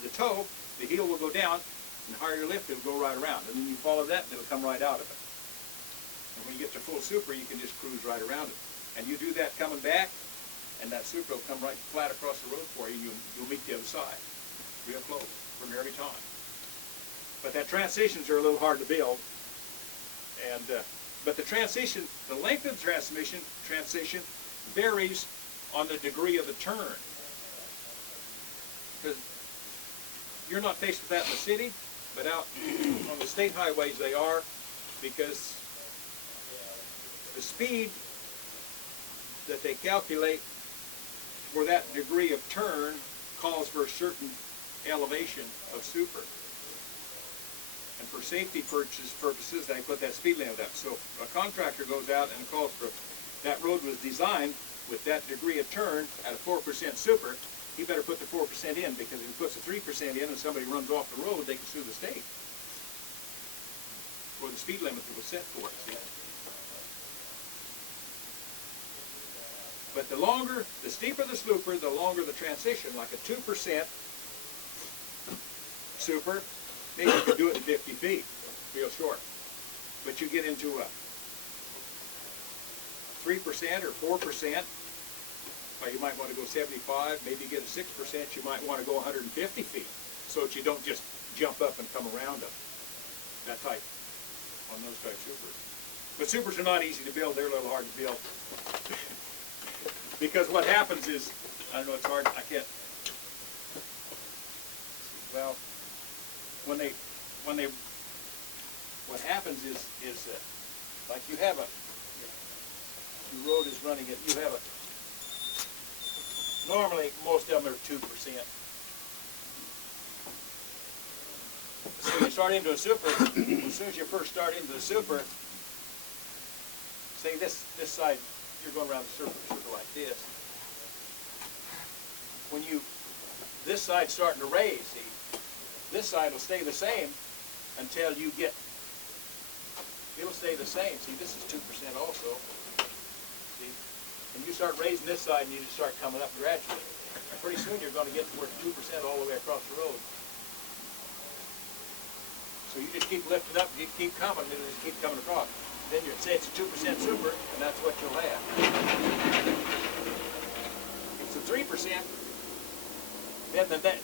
the toe, the heel will go down, and the higher you lift, it'll go right around. And then you follow that, and it'll come right out of it. And when you get to full super, you can just cruise right around it. And you do that coming back, and that super will come right flat across the road for you, and you'll meet the other side. Real close from every time. But that transitions are a little hard to build. And but the transition, the length of the transition varies on the degree of the turn. Because you're not faced with that in the city, but out on the state highways they are, because the speed that they calculate for that degree of turn calls for a certain elevation of super. And for safety purposes, they put that speed limit up. So a contractor goes out and calls for, that road was designed with that degree of turn at a 4% super, he better put the 4% in, because if he puts a 3% in and somebody runs off the road, they can sue the state for the speed limit that was set for it. See? But the steeper the super, the longer the transition. Like a 2% super, maybe you could do it in 50 feet, real short. But you get into a 3% or 4%, or you might want to go 75, maybe you get a 6%, you might want to go 150 feet, so that you don't just jump up and come around them. That type, on those type supers. But supers are not easy to build, they're a little hard to build. Because what happens is, I don't know, it's hard, I can't, well, what happens is like you have the road is running it, you have normally most of them are 2%. So you start into a super, as soon as you first start into the super, say this side, you're going around the circle like this. When this side's starting to raise, see, this side will stay the same until you get, it'll stay the same. See, this is 2% also. See, and you start raising this side and you just start coming up gradually. And pretty soon you're going to get to where 2% all the way across the road. So you just keep lifting up, you keep coming, and it'll just keep coming across. Then you say it's a 2% super, and that's what you'll have. If it's a 3%,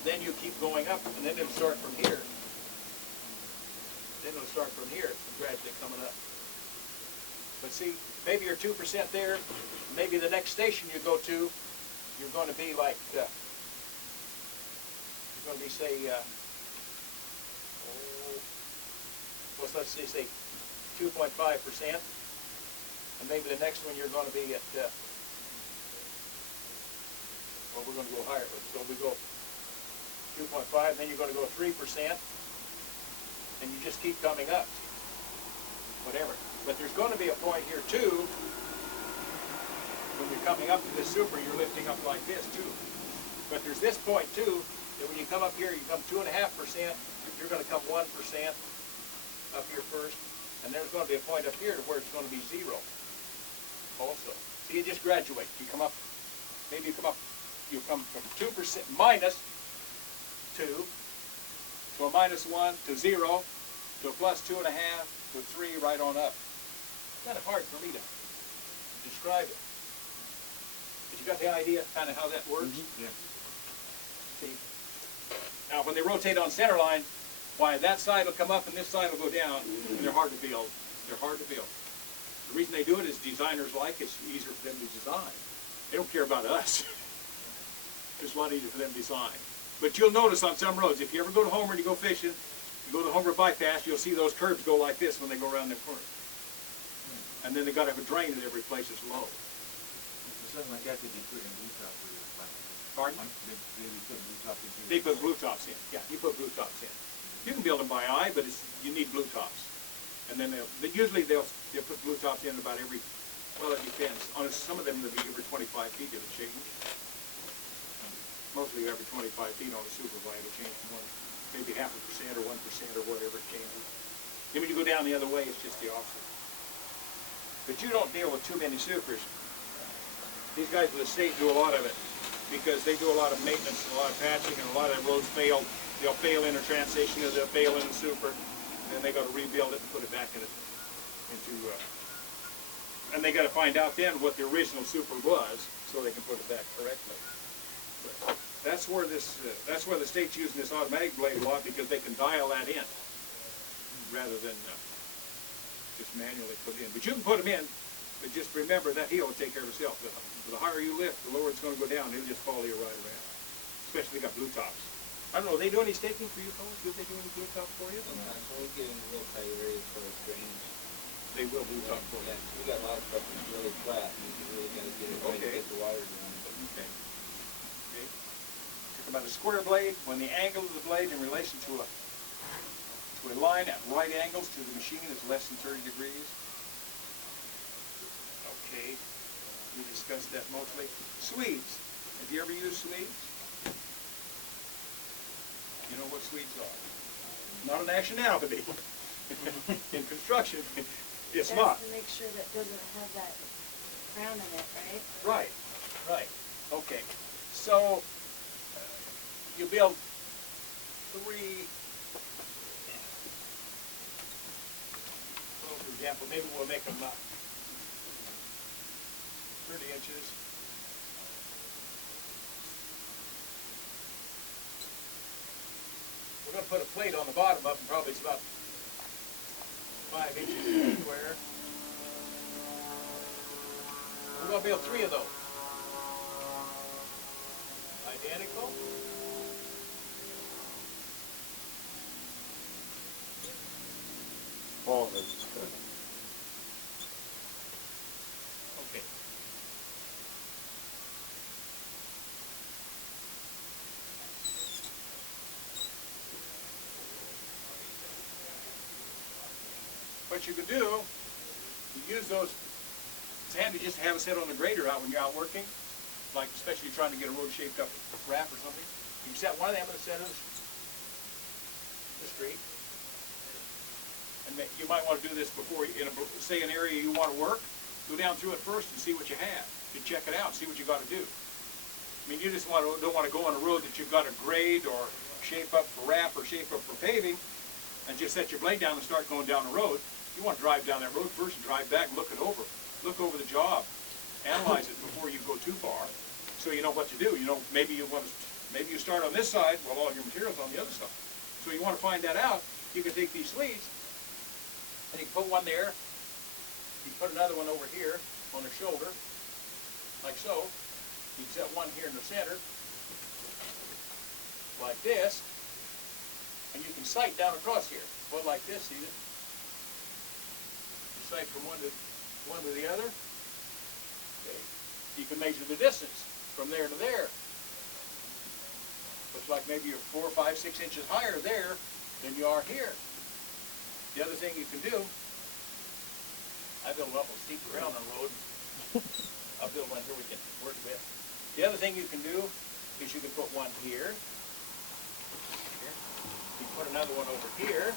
then you keep going up, and then it'll start from here. Then it'll start from here, and gradually coming up. But see, maybe you're 2% there. Maybe the next station you go to, you're going to be like, you're going to be, say, well, let's say 2.5%, and maybe the next one you're going to be at, well, we're going to go higher. So we go 2.5, and then you're going to go 3%, and you just keep coming up, whatever. But there's going to be a point here too, when you're coming up to this super, you're lifting up like this too. But there's this point too, that when you come up here, you come 2.5%, you're going to come 1% up here first. And there's going to be a point up here to where it's going to be 0 also. So you just graduate. You come up, maybe you come from 2% minus 2 to a minus 1 to 0 to a plus 2.5 to 3 right on up. It's kind of hard for me to describe it. But you got the idea kind of how that works? Yeah. See? Now when they rotate on center line, why that side will come up and this side will go down, and they're hard to build. They're hard to build. The reason they do it is designers like it's easier for them to design. They don't care about us. It's a lot easier for them to design. But you'll notice on some roads, if you ever go to Homer and you go fishing, you go to Homer bypass, you'll see those curbs go like this when they go around the corner. And then they got to have a drain at every place that's low. So something like that could be put in blue top for your plastic. Pardon? They put blue top in. They put blue tops in. Yeah, you put blue tops in. You can build them by eye, but you need blue tops. And then usually they'll put blue tops in about every, well, it depends. On some of them, they'll be every 25 feet, it'll change. Mostly every 25 feet on a super line, it'll change from maybe 0.5% or 1% or whatever it changes. Then when you go down the other way, it's just the opposite. But you don't deal with too many supers. These guys in the state do a lot of it. because they do a lot of maintenance and a lot of patching, and a lot of roads fail. They'll fail in a transition, or they'll fail in a super, and then they got to rebuild it and put it back and they got to find out then what the original super was, so they can put it back correctly. But that's where the state's using this automatic blade a lot, because they can dial that in rather than just manually put in. But you can put them in, but just remember that heel will take care of itself. The higher you lift, the lower it's going to go down. It'll just follow you right around. Especially they got blue tops. I don't know, they do any staking for you fellas? Do they do any blue tops for you? Sometimes when we get into real tight areas for the drainage, They will blue top for you. yeah, 'cause we got a lot of stuff that's really flat, and you really gotta get it right to Okay. get the wires around. Okay. Okay. Talk about a square blade, when the angle of the blade in relation to a line at right angles to the machine is less than 30 degrees. Okay. We discussed that mostly. Swedes. Have you ever used Swedes? You know what Swedes are? Not a nationality. In construction, it's not. That's to make sure that doesn't have that crown in it, right? Right, right. Okay. So, you build three, well, for example, maybe we'll make them 30 inches. We're going to put a plate on the bottom up, and probably it's about 5 inches square. We're going to build 3 of those. Identical. Paul has, Okay. What you can do, you use those, it's handy just to have it set on the grader out when you're out working, like especially trying to get a road shaped up wrap or something. You can set one of them in the center of the street. And you might want to do this before, say an area you want to work, go down through it first and see what you have. You check it out, see what you got to do. I mean, you just don't want to go on a road that you've got to grade or shape up for wrap or shape up for paving, and just set your blade down and start going down the road. You want to drive down that road first and drive back, look it over. Look over the job, analyze it before you go too far, so you know what to do. You know, maybe you start on this side while all your material's on the other side. So you want to find that out. You can take these sleeves, and you can put one there. You can put another one over here on the shoulder, like so. You can set one here in the center, like this, and you can sight down across here. One like this, see it? You sight from one to the other. Okay. You can measure the distance from there to there. Looks like maybe you're 4, 5, 6 inches higher there than you are here. The other thing you can do, I build an awful steep ground on the road. I'll build one here we can work with. The other thing you can do is you can put one here. You can put another one over here.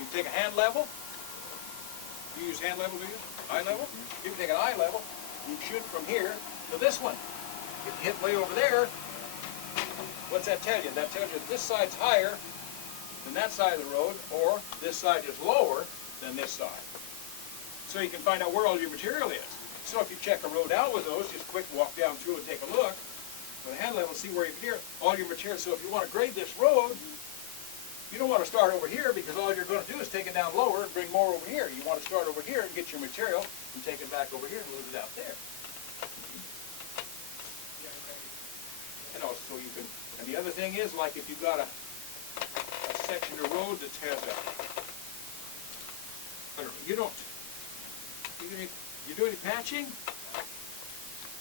You can take a hand level. Do you use hand level, do you? Eye level? You can take an eye level. You can shoot from here to this one. If you hit way over there, what's that tell you? That tells you this side's higher than that side of the road, or this side is lower than this side. So you can find out where all your material is. So if you check a road out with those, just quick walk down through and take a look with a hand level, see where you can hear all your material. So if you want to grade this road, you don't want to start over here, because all you're going to do is take it down lower and bring more over here. You want to start over here and get your material and take it back over here and move it out there. You know, so you can, and the other thing is, like if you've got a section of road that has you do any patching?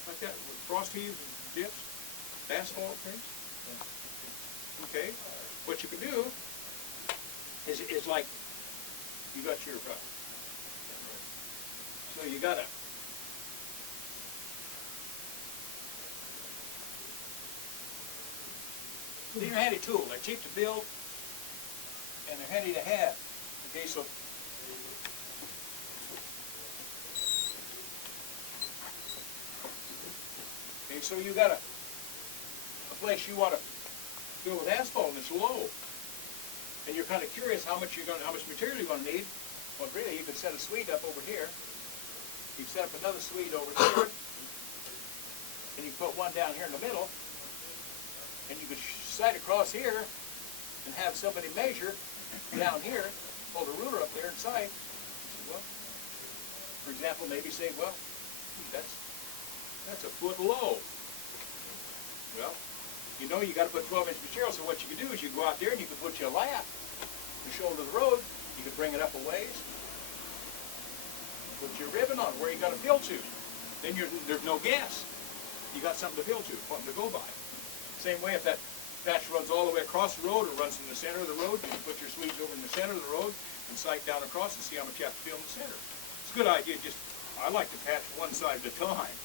Like that, with frost heaves and dips? Asphalt things? Okay. What you can do is like, you got your, so you got these are handy tools. They're cheap to build, and they're handy to have. Okay, so Okay, so you got a place you want to fill with asphalt and it's low. And you're kind of curious how much material you're going to need. Well, really, you could set a suite up over here. You can set up another suite over here. And you put one down here in the middle. And you could slide across here and have somebody measure down here, hold a ruler up there and sight. Well, for example, maybe say, well, that's a foot low. Well, you know you got to put 12-inch material, so what you can do is you go out there and you can put you a lap, the shoulder of the road, you can bring it up a ways, put your ribbon on where you got to fill to. Then there's no gas. You got something to fill to, something to go by. Same way if that patch runs all the way across the road or runs in the center of the road, you can put your sweeps over in the center of the road and sight down across and see how much you have to fill in the center. It's a good idea, I like to patch one side at a time.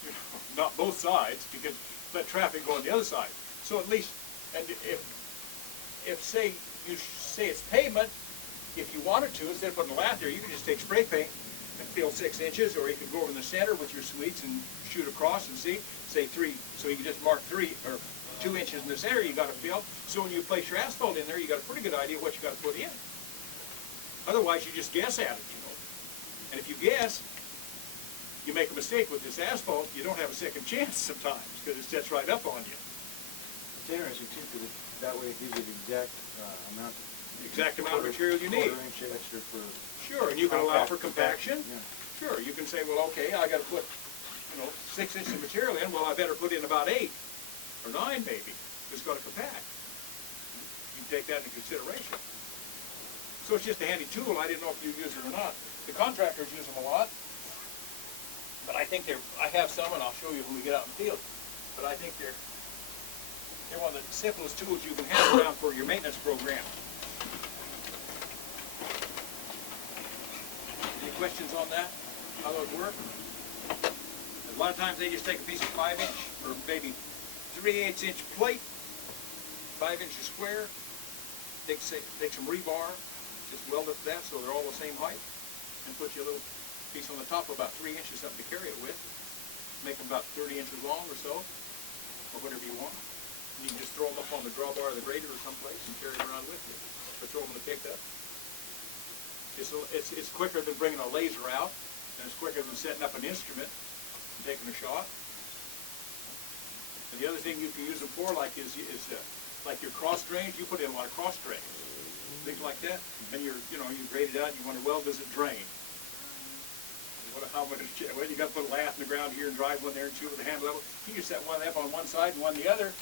You know, not both sides, because let traffic go on the other side. So at least, and if say you say it's pavement, if you wanted to, instead of putting a lap there, you can just take spray paint and fill 6 inches, or you could go over in the center with your sweets and shoot across and see, say 3, so you can just mark 3 or 2 inches in the center you got to fill. So when you place your asphalt in there, you got a pretty good idea what you got to put in. Otherwise, you just guess at it, you know. And if you guess, you make a mistake with this asphalt, you don't have a second chance sometimes, because it sets right up on you. It's interesting too, because that way it gives you the exact amount. Exact amount of material you need. Quarter-inch extra for. Sure, and you can allow for compaction. Yeah. Sure, you can say, well, okay, I got to put, 6 inches of material in. Well, I better put in about 8 or 9 maybe. It's got to compact. You can take that into consideration. So it's just a handy tool. I didn't know if you use it or not. The contractors use them a lot. But I think I have some, and I'll show you when we get out in the field. But I think they're one of the simplest tools you can have around for your maintenance program. Any questions on that? How those work? A lot of times they just take a piece of 5-inch or maybe 3/8 inch plate, 5 inches square, take some rebar, just weld it to that so they're all the same height, and put you a little piece on the top of about 3 inches, something to carry it with. Make them about 30 inches long or so, or whatever you want. And you can just throw them up on the drawbar of the grader or someplace and carry them around with you, or throw them in a pickup. It's quicker than bringing a laser out, and it's quicker than setting up an instrument and taking a shot. And the other thing you can use them for, like like your cross drains, you put in a lot of cross drains, things like that, and you grade it out and you wonder, well, does it drain? How much? Well, you got to put a lath in the ground here and drive one there and shoot with the hand level. You can set one up on one side and one the other,